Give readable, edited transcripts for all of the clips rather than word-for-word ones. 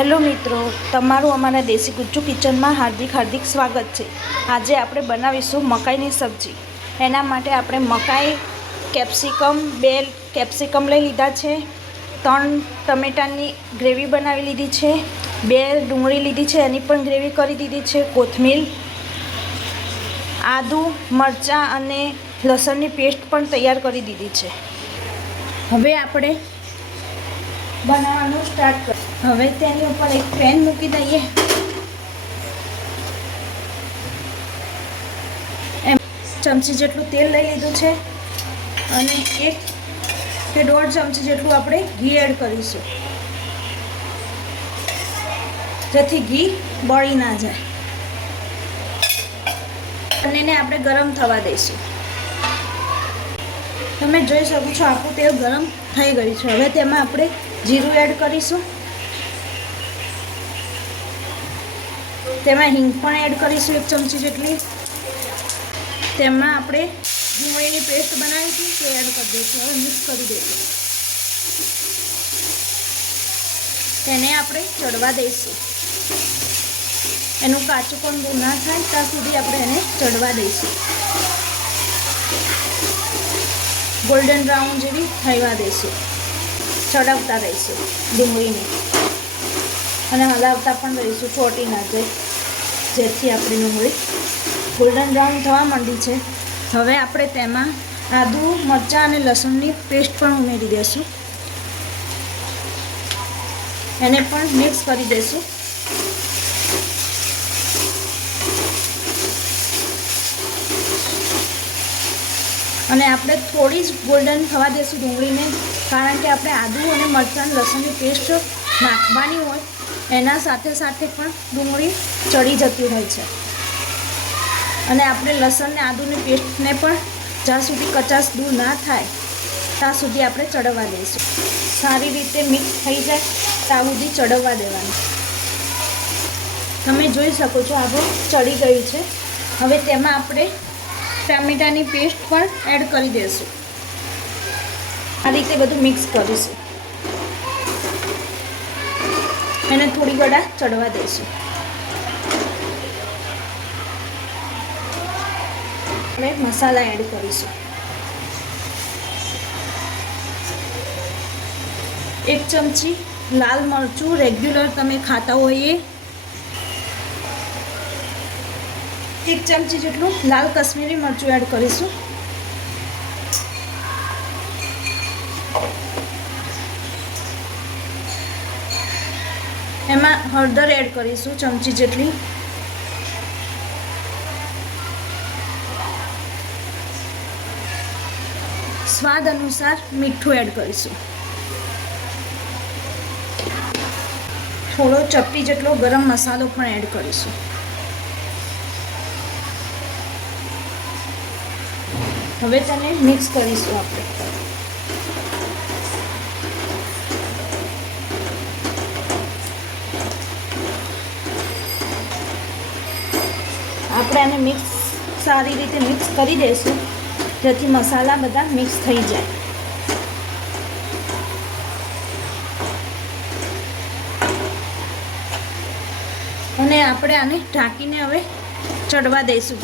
Hello મિત્રો, તમારું અમારા દેશી ગુજ્જુ કિચનમાં હાર્દિક સ્વાગત છે। આજે આપણે બનાવીશું મકાઈની સબ્જી। એના માટે આપણે મકાઈ, બે કેપ્સિકમ લઈ લીધા છે, 3 ટમેટાની ગ્રેવી બનાવી લીધી છે, 2 ડુંગળી લીધી છે, એની પણ ગ્રેવી કરી દીધી છે, કોથમીર, આદુ, મરચાં અને લસણની પેસ્ટ પણ તૈયાર કરી દીધી છે। હવે આપણે બનાવવાનું સ્ટાર્ટ કરીએ। હવે તેની ઉપર એક પેન મૂકી દઈએ। એમ ચમચી જેટલું તેલ લઈ લીધું છે અને 1 કે 1.5 ચમચી જેટલું આપણે ઘી એડ કરીશું, જેથી ઘી બળી ના જાય। બંનેને આપણે ગરમ થવા દઈશું। તમે જોઈ શકો છો આપણું તેલ ગરમ થઈ ગયું છે। હવે તેમાં આપણે જીરું એડ કરીશું, તેમાં હિંગ પણ એડ કરીશું 1 ચમચી જેટલી। તેમાં આપણે ડુંગળીની પેસ્ટ બનાવી હતી તે એડ કરી દઈશું। હવે મિક્સ કરી દઈશું, તેને આપણે ચડવા દઈશું। એનું કાચું પણ બહુ ના થાય ત્યાં સુધી આપણે એને ચડવા દઈશું। ગોલ્ડન બ્રાઉન જેવી થવા દઈશું, ચડાવતા રહીશું ડુંગળીને અને હલાવતા પણ રહીશું, ચોટી ના જાય, જેથી આપણી ડુંગળી ગોલ્ડન બ્રાઉન થવા માંડી છે। હવે આપણે તેમાં આદુ, મરચાં અને લસણની પેસ્ટ પણ ઉમેરી દઈશું, એને પણ મિક્સ કરી દઈશું। અને આપણે થોડી જ ગોલ્ડન થવા દઈશું ડુંગળીને, કારણ કે આપણે આદુ અને મરચાં લસણની પેસ્ટ નાખવાની હોય, એના સાથે સાથે પણ ડુંગળી ચડી જતી હોય છે। અને આપણે લસણ ને આદુની પેસ્ટને પણ જ્યાં સુધી કચાશ દૂર ના થાય ત્યાં સુધી આપણે ચડવા દઈશું। સારી રીતે મિક્સ થઈ જાય ત્યાં સુધી ચડવા દેવાનું। તમે જોઈ શકો છો આપણું ચડી ગયું છે। હવે તેમાં આપણે ટામેટાની પેસ્ટ પણ એડ કરી દઈશું। આ રીતે બધું મિક્સ કરીશું, એને થોડી ઘડા ચડવા દઈશું। હવે મસાલા એડ કરીશું, 1 ચમચી લાલ મરચું રેગ્યુલર તમે ખાતા હોય એ, 1 ચમચી જેટલું લાલ કશ્મીરી મરચું એડ કરીશું, એમાં હળદર એડ કરીશું ચમચી જેટલી, સ્વાદ અનુસાર મીઠું એડ કરીશું, થોડો ચપટી જેટલો ગરમ મસાલો પણ એડ કરીશું। હવે તેને મિક્સ કરીશું આપણે। આપણે આને સારી રીતે મિક્સ કરી દઈશું, જેથી મસાલા બધા મિક્સ થઈ જાય। અને આપણે આને ઢાંકીને હવે ચડવા દઈશું।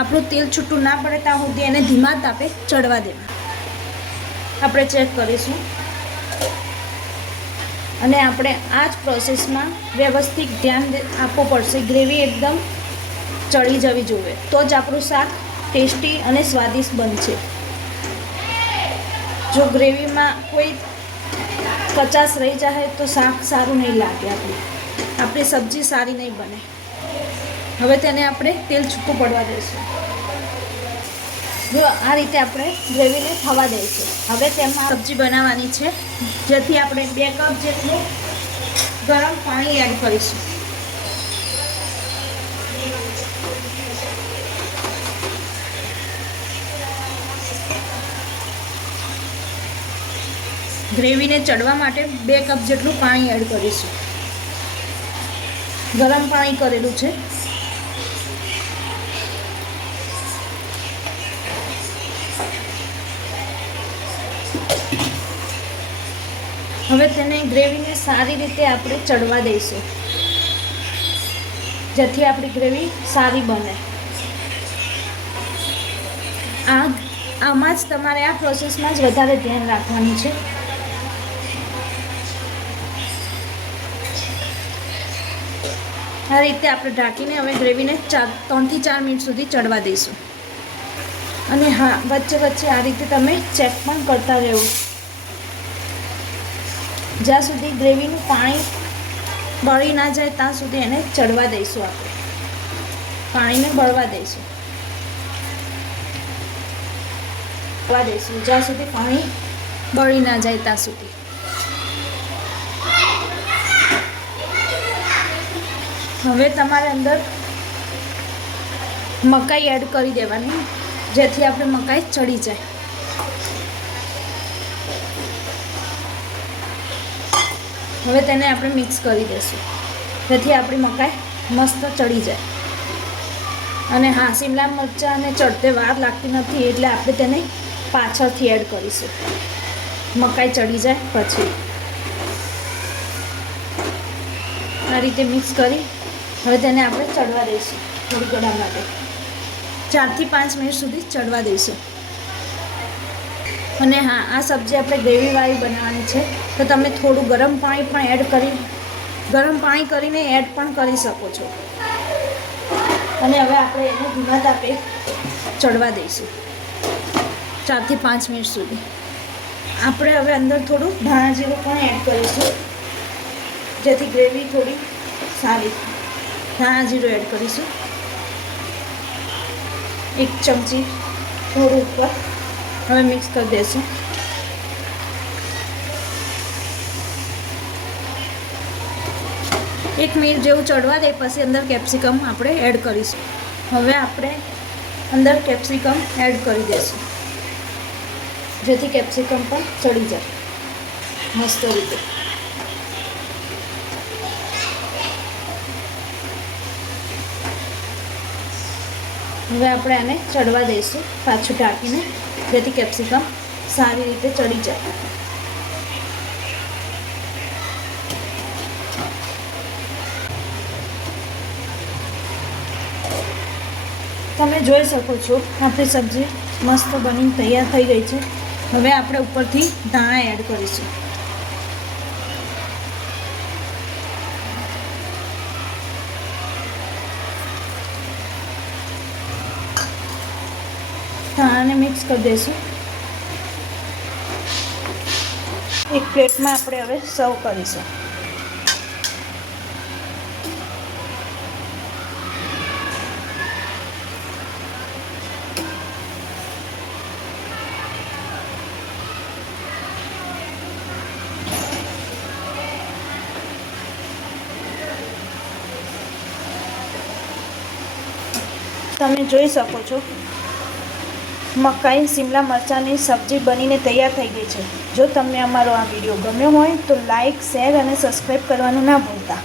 આપણું તેલ છૂટું ના પડે ત્યાં સુધી એને ધીમા તાપે ચડવા દેવા। આપણે ચેક કરીશું અને આપણે આ જ પ્રોસેસમાં વ્યવસ્થિત ધ્યાન આપવું પડશે। ગ્રેવી એકદમ ચડી જવી જોઈએ, તો જ આપણું શાક ટેસ્ટી અને સ્વાદિષ્ટ બનશે। જો ગ્રેવીમાં કોઈ કચાશ રહી જાય તો શાક સારું નહીં લાગે, આપણી સબ્જી સારી નહીં બને। હવે તેને આપણે તેલ છૂટું પડવા દઈશું। જો આ રીતે આપણે ગ્રેવીને થવા દઈશું। હવે તેમાં સબ્જી બનાવવાની છે, જેથી આપણે 2 કપ જેટલું ગરમ પાણી એડ કરીશું। ગ્રેવીને ચડવા માટે 2 કપ જેટલું પાણી એડ કરીશું, ગરમ પાણી કરેલું છે। હવે તેને ગ્રેવીને સારી રીતે આપણે ચડવા દઈશું, જેથી આપણી ગ્રેવી સારી બને. આમાં જ તમારે આ પ્રોસેસમાં જ વધારે ધ્યાન રાખવાનું છે. આ રીતે આપણે ઢાંકીને હવે ગ્રેવીને 3 થી 4 મિનિટ સુધી ચડવા દઈશું. અને હા, વચ્ચે વચ્ચે આ રીતે તમે ચેક પણ કરતા રહેવું, જ્યાં સુધી ગ્રેવીનું પાણી બળી ના જાય ત્યાં સુધી એને ચડવા દઈશું. આપણે પાણીને બળવા દઈશું, જ્યાં સુધી પાણી બળી ના જાય ત્યાં સુધી. હવે તમારે અંદર મકાઈ એડ કરી દેવાની, જેથી આપણે મકાઈ ચડી જાય. હવે તેને આપણે મિક્સ કરી દઈશું, જેથી આપણી મકાઈ મસ્ત ચડી જાય. અને હા, શિમલા મરચાંને ચડતે વાર લાગતી નથી, એટલે આપણે તેને પાછળથી એડ કરીશું, મકાઈ ચડી જાય પછી. આ રીતે મિક્સ કરી હવે તેને આપણે ચડવા દઈશું થોડી ઘણા માટે, 4 થી 5 મિનિટ સુધી ચડવા દઈશું. અને હા, આ સબ્જી આપણે ગ્રેવીવાળી બનાવવાની છે, તો તમે થોડું ગરમ પાણી પણ કરીને એડ પણ કરી શકો છો. અને હવે આપણે એને ધીમા તાપે ચડવા દઈશું 4 થી 5 મિનિટ સુધી. આપણે હવે અંદર થોડું ધાણા જીરું પણ એડ કરીશું, જેથી ગ્રેવી થોડી સારી. ધાણા જીરું એડ કરીશું, 1 ચમચી થોડું ઉપર. હવે મિક્સ કરી દઈશું. એક મિનિટ જેવું ચડવા દે પછી અંદર કેપ્સિકમ આપણે એડ કરીશું. હવે આપણે અંદર કેપ્સિકમ એડ કરી દઈશું, જેથી કેપ્સિકમ પણ ચડી જાય મસ્ત રીતે. હવે આપણે આને ચડવા દઈશું પાછું ઢાંકીને, જેથી કેપ્સિકમ સારી રીતે ચડી જાય. તમે જોઈ શકો છો આપણી સબ્જી મસ્ત બનીને તૈયાર થઈ ગઈ છે. હવે આપણે ઉપરથી ધાણા એડ કરીશું. ધાણાને મિક્સ કરી દઈશું. એક પ્લેટમાં આપણે હવે સર્વ કરીશું. તમે જોઈ શકો છો મકાઈ શિમલા મરચાંની સબ્જી બનીને તૈયાર થઈ ગઈ છે. જો તમને અમારો આ વિડીયો ગમ્યો હોય તો લાઈક, શેર અને સબસ્ક્રાઈબ કરવાનું ના ભૂલતા.